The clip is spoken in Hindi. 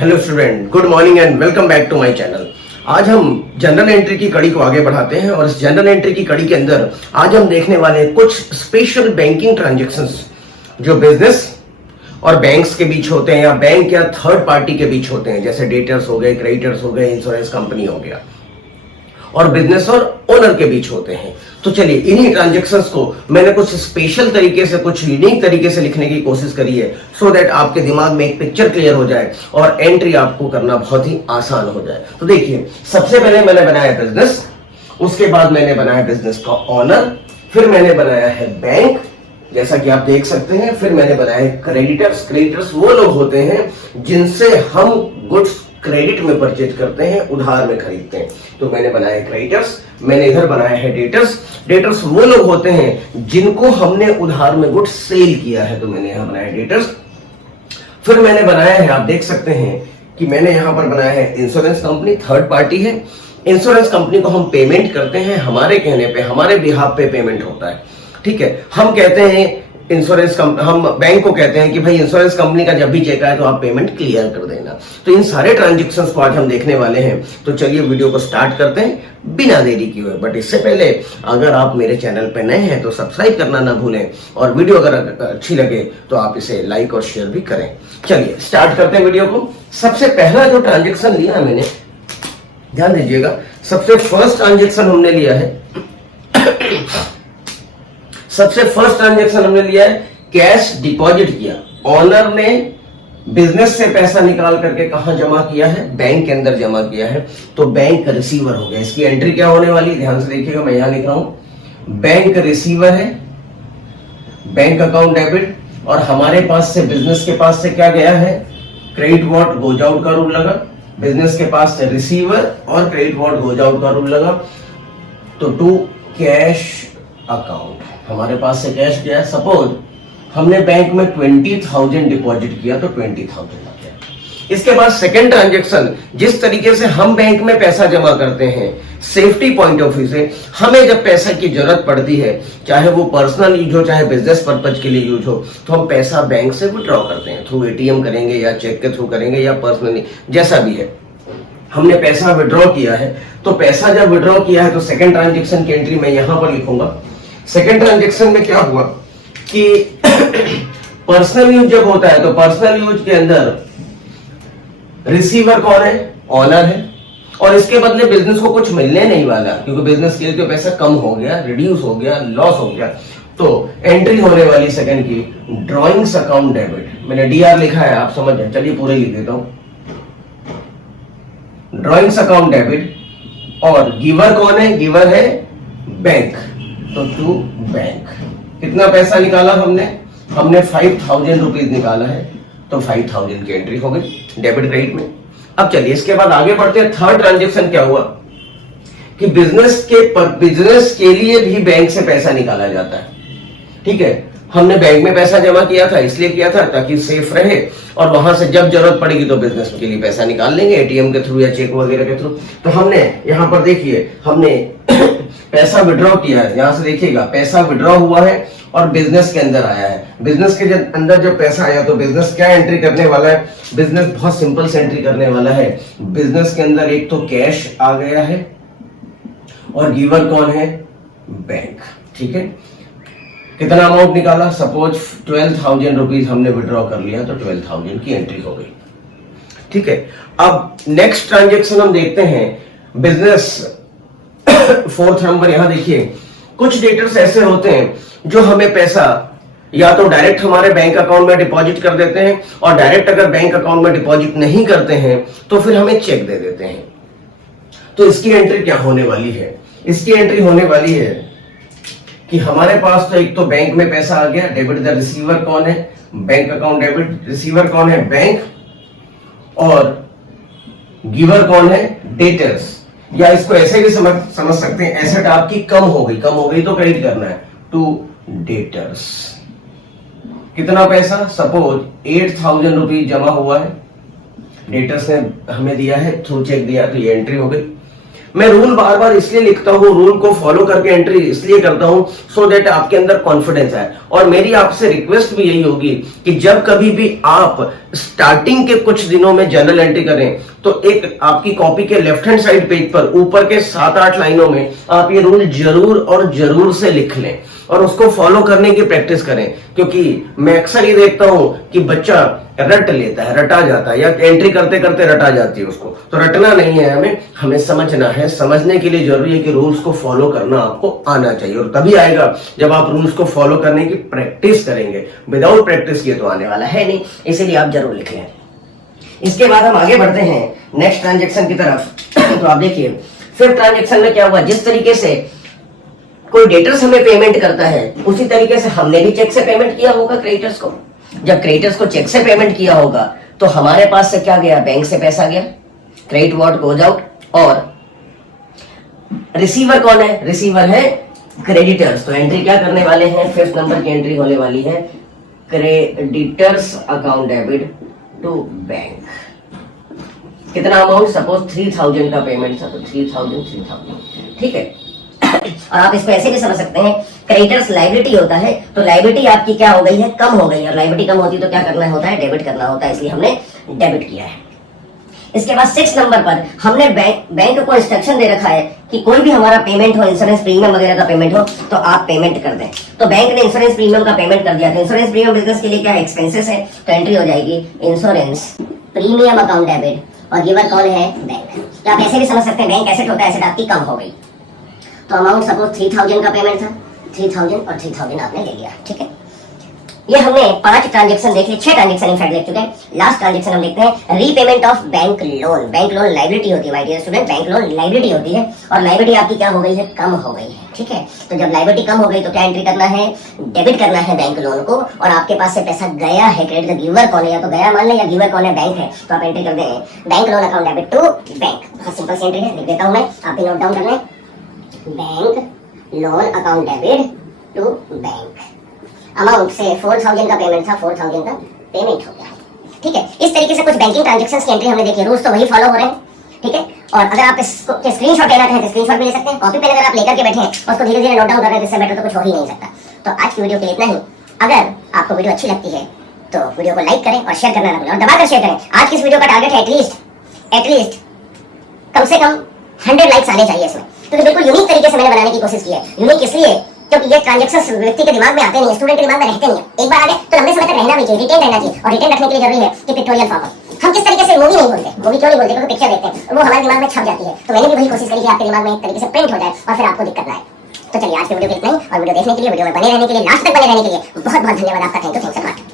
Hello student, good morning and welcome back to my channel. आज हम जनरल एंट्री की कड़ी को आगे बढ़ाते हैं और इस जनरल एंट्री की कड़ी के अंदर आज हम देखने वाले हैं कुछ स्पेशल बैंकिंग ट्रांजैक्शंस जो बिजनेस और बैंक्स के बीच होते हैं या बैंक या थर्ड पार्टी के बीच होते हैं, जैसे डेटर्स हो गए, क्रेडिटर्स हो गए, इंश्योरेंस कंपनी हो गया, और बिजनेस और ओनर के बीच होते हैं। तो चलिए इन्हीं ट्रांजैक्शंस को मैंने कुछ स्पेशल तरीके से, कुछ यूनिक तरीके से लिखने की कोशिश करी है, सो दैट आपके दिमाग में एक पिक्चर क्लियर हो जाए और एंट्री आपको करना बहुत ही आसान हो जाए। तो देखिए, सबसे पहले मैंने बनाया बिजनेस, उसके बाद मैंने बनाया बिजनेस का ओनर, फिर मैंने बनाया है बैंक, जैसा कि आप देख सकते हैं, फिर मैंने बनाया है क्रेडिटर्स। क्रेडिटर्स वो लोग होते हैं जिनसे हम गुड्स क्रेडिट में परचेज करते हैं, उधार में खरीदते हैं। तो मैंने बनाया है क्रेडिटर्स, मैंने इधर बनाया है डेटर्स। डेटर्स वो लोग होते हैं जिनको हमने उधार में गुड्स सेल किया है, तो मैंने यहां बनाया डेटर्स। फिर मैंने बनाया है, आप देख सकते हैं कि मैंने यहां पर बनाया है इंश्योरेंस कंपनी, थर्ड पार्टी है। इंश्योरेंस कंपनी को हम पेमेंट करते हैं, हमारे कहने पे, हमारे बिहाफ पे पेमेंट होता है, ठीक है। हम कहते हैं हम बैंक को कहते हैं कि भाई इंश्योरेंस कंपनी का जब भी चेक आए तो आप पेमेंट क्लियर कर देना। तो इन सारे ट्रांजैक्शंस को आज हम देखने वाले हैं। तो चलिए वीडियो को स्टार्ट करते हैं बिना देरी किए हुए। बट इससे पहले अगर आप मेरे चैनल पे नए हैं तो सब्सक्राइब करना ना भूलें, और वीडियो अगर अच्छी लगे तो आप इसे लाइक और शेयर भी करें। चलिए स्टार्ट करते हैं वीडियो को। सबसे पहला जो ट्रांजेक्शन लिया मैंने, ध्यान दीजिएगा, सबसे फर्स्ट ट्रांजेक्शन हमने लिया है कैश डिपॉजिट किया। ऑनर ने बिजनेस से पैसा निकाल करके कहां जमा किया है? बैंक के अंदर जमा किया है, तो बैंक रिसीवर हो गया। इसकी एंट्री क्या होने वाली, ध्यान से देखिएगा, मैं यहां लिख रहा हूं बैंक रिसीवर है, बैंक अकाउंट डेबिट, और हमारे पास से बिजनेस के पास से क्या गया है? क्रेडिट व्हाट गोज आउट का रूल लगा। बिजनेस के पास से रिसीवर और क्रेडिट व्हाट गोज आउट का रूल लगा, तो टू कैश अकाउंट, हमारे पास से कैश गया। सपोज हमने बैंक में 20,000 डिपॉजिट किया तो 20,000 आ गया। इसके बाद सेकंड ट्रांजैक्शन, जिस तरीके से हम बैंक में पैसा जमा करते हैं, सेफ्टी पॉइंट ऑफ व्यू से हमें जब पैसा की जरूरत पड़ती है, चाहे वो पर्सनल यूज हो चाहे बिजनेस पर्पज के लिए यूज हो, तो हम पैसा बैंक से विड्रॉ करते हैं। थ्रू एटीएम करेंगे या चेक के थ्रू करेंगे या पर्सनली, जैसा भी है। हमने पैसा विड्रॉ किया है, तो पैसा जब विड्रॉ किया है तो सेकंड ट्रांजैक्शन की एंट्री मैं यहां पर लिखूंगा। सेकंड ट्रांजैक्शन में क्या हुआ कि पर्सनल यूज जब होता है तो पर्सनल यूज के अंदर रिसीवर कौन है? ऑनर है, और इसके बदले बिजनेस को कुछ मिलने नहीं वाला, क्योंकि बिजनेस के लिए तो पैसा कम हो गया, रिड्यूस हो गया, लॉस हो गया। तो एंट्री होने वाली सेकंड की ड्रॉइंग्स अकाउंट डेबिट, मैंने डीआर लिखा है, आप समझ जाए, चलिए पूरे लिख देता हूं। ड्रॉइंग्स अकाउंट डेबिट, और गिवर कौन है? गिवर है बैंक, तो टू बैंक। कितना पैसा निकाला हमने? 5,000 रुपीज निकाला है, तो 5,000 की एंट्री हो गई डेबिट क्रेडिट में। अब चलिए इसके बाद आगे बढ़ते हैं। थर्ड ट्रांजैक्शन क्या हुआ कि बिजनेस के लिए भी बैंक से पैसा निकाला जाता है, ठीक है। हमने बैंक में पैसा जमा किया था, इसलिए किया था ताकि सेफ रहे, और वहां से जब जरूरत पड़ेगी तो बिजनेस के लिए पैसा निकाल लेंगे एटीएम के थ्रू या चेक वगैरह के थ्रू। तो हमने यहां पर देखिए, हमने पैसा विड्रॉ किया है, यहां से देखिएगा पैसा विड्रॉ हुआ है और बिजनेस के अंदर आया है। बिजनेस के अंदर जब पैसा आया तो बिजनेस क्या एंट्री करने वाला है? बिजनेस बहुत सिंपल से एंट्री करने वाला है। बिजनेस के अंदर एक तो कैश आ गया है, और गिवर कौन है? बैंक, ठीक है। कितना अमाउंट निकाला? सपोज 12,000 रुपीज हमने विड्रॉ कर लिया, तो 12,000 की एंट्री हो गई, ठीक है। अब नेक्स्ट ट्रांजैक्शन हम देखते हैं बिजनेस। फोर्थ नंबर यहां देखिए, कुछ डेटर्स ऐसे होते हैं जो हमें पैसा या तो डायरेक्ट हमारे बैंक अकाउंट में डिपॉजिट कर देते हैं, और डायरेक्ट अगर बैंक अकाउंट में डिपॉजिट नहीं करते हैं तो फिर हमें चेक दे देते हैं। तो इसकी एंट्री क्या होने वाली है? इसकी एंट्री होने वाली है कि हमारे पास तो एक तो बैंक में पैसा आ गया, डेबिट द रिसीवर कौन है? बैंक अकाउंट डेबिट, रिसीवर कौन है? बैंक, और गिवर कौन है? डेटर्स। या इसको ऐसे भी समझ सकते हैं, एसेट आपकी कम हो गई तो क्रेडिट करना है, टू डेटर्स। कितना पैसा? सपोज 8,000 रुपीज जमा हुआ है, डेटर्स ने हमें दिया है, थ्रू चेक दिया, तो ये एंट्री हो गई। मैं रूल बार बार इसलिए लिखता हूँ, रूल को फॉलो करके एंट्री इसलिए करता हूँ सो दैट आपके अंदर कॉन्फिडेंस आए। और मेरी आपसे रिक्वेस्ट भी यही होगी कि जब कभी भी आप स्टार्टिंग के कुछ दिनों में जर्नल एंट्री करें तो एक आपकी कॉपी के लेफ्ट हैंड साइड पेज पर ऊपर के 7-8 लाइनों में आप ये रूल जरूर और जरूर से लिख लें और उसको फॉलो करने की प्रैक्टिस करें। क्योंकि मैं अक्सर ये देखता हूं कि बच्चा रट लेता है, रटा जाता है, या एंट्री करते करते रटा जाती है उसको। तो रटना नहीं है, हमें समझना है। समझने के लिए जरूरी है कि रूल्स को फॉलो करना आपको आना चाहिए, और तभी आएगा जब आप रूल्स को फॉलो करने की प्रैक्टिस करेंगे। विदाउट प्रैक्टिस ये तो आने वाला है नहीं, इसीलिए आप जरूर लिख लें। इसके बाद हम आगे बढ़ते हैं नेक्स्ट ट्रांजेक्शन की तरफ। तो आप देखिए फिफ्थ ट्रांजेक्शन में क्या हुआ, जिस तरीके से कोई डेटर्स हमें पेमेंट करता है उसी तरीके से हमने भी चेक से पेमेंट किया होगा क्रेडिटर्स को। जब क्रेडिटर्स को चेक से पेमेंट किया होगा तो हमारे पास से क्या गया, बैंक से पैसा गया, क्रेडिट व्हाट गोज आउट। और रिसीवर कौन है, रिसीवर है क्रेडिटर्स। तो एंट्री क्या करने वाले हैं, फिफ्थ नंबर की एंट्री होने वाली है creditors account debit to bank. कितना अमाउंट, सपोज 3000 का पेमेंट था तो 3000, ठीक है। और आप इसको ऐसे भी समझ सकते हैं, क्रेडिटर्स लायबिलिटी होता है तो लायबिलिटी आपकी क्या हो गई है, कम हो गई है। और लायबिलिटी कम होती है तो क्या करना होता है, डेबिट करना होता है, इसलिए हमने डेबिट किया है। इसके बाद 6 नंबर पर हमने बैंक को इंस्ट्रक्शन दे रखा है कि कोई भी हमारा पेमेंट हो, इंश्योरेंस प्रीमियम वगैरह का पेमेंट हो तो आप पेमेंट कर दें। तो बैंक ने इंश्योरेंस प्रीमियम का पेमेंट कर दिया। तो इंश्योरेंस प्रीमियम बिजनेस के लिए क्या है, एक्सपेंसेस है, तो एंट्री हो जाएगी इंश्योरेंस प्रीमियम अकाउंट डेबिट, और गिवर कौन है, बैंक। तो आप ऐसे भी समझ सकते हैं बैंक एसेट होता है, एसेट आपकी कम हो गई। तो अमाउंट सपोज 3000 का पेमेंट था, 3000 और 3000 आपने ले लिया, ठीक है। ये हमने 5 ट्रांजेक्शन देख लिए, 6 ट्रांजेक्शन इनफैक्ट देख चुके हैं। लास्ट ट्रांजेक्शन हम देखते हैं repayment of bank loan. Bank loan liability होती है my dear student, bank loan liability होती है और लायबिलिटी आपकी क्या हो गई है, कम हो गई है, ठीक है। तो जब लायबिलिटी कम हो गई तो क्या एंट्री करना है, डेबिट करना है बैंक लोन को। और आपके पास से पैसा गया है, क्रेडिट का गिवर कौन है, या तो गया मान लें, या गिवर कौन है, बैंक है, तो आप एंट्री कर दें bank loan account debit to bank. बहुत सिंपल सी एंट्री है, लिख देता हूं मैं, आप भी नोट डाउन कर लें, bank loan account debit to bank. Amount से 4000 का पेमेंट था, 4000 का पेमेंट हो गया, ठीक है। इस तरीके से कुछ बैंकिंग ट्रांजैक्शंस की एंट्री हमने देखी। रूल्स तो वही फॉलो हो रहे हैं, ठीक है। और अगर आप इसको स्क्रीनशॉट लेना चाहें तो स्क्रीनशॉट भी ले सकते हैं। कॉपी पेन अगर आप लेकर के बैठे हैं और उसको धीरे धीरे नोट डाउन कर रहे हैं, इससे बेटर तो कुछ हो ही नहीं सकता। तो आज की वीडियो के लिए इतना ही। अगर आपको वीडियो अच्छी लगती है तो वीडियो को लाइक करें और शेयर करना ना भूलें, और दबाकर शेयर करें। आज की इस वीडियो का टारगेट है एटलीस्ट कम से कम 100 लाइक्स आने चाहिए इसमें, क्योंकि बिल्कुल यूनिक तरीके से मैंने बनाने की कोशिश की है। यूनिक इसलिए क्योंकि ये ट्रांजैक्शंस व्यक्ति के दिमाग में आते नहीं, स्टूडेंट के दिमाग में रहते नहीं। एक बार आ गए तो लंबे समय तक रहना भी चाहिए, रिटेन रहना चाहिए। और रिटेन रखने के लिए जरूरी है कि पिक्टोरियल फॉर्म हो। हम किस तरीके से मूवी नहीं बोलते, मूवी क्यों नहीं बोलते, क्योंकि पिक्चर देखते हैं वो हमारे दिमाग में छप जाती है। तो मैंने भी वही कोशिश करी कि आपके दिमाग में एक तरीके से प्रिंट हो जाए और फिर आपको दिक्कत ना आए। तो चलिए आज की वीडियो के इतना ही, और वीडियो देखने के लिए, वीडियो में बने रहने के लिए, लास्ट तक बने रहने के लिए बहुत बहुत धन्यवाद आपका। Thank you, thanks a lot.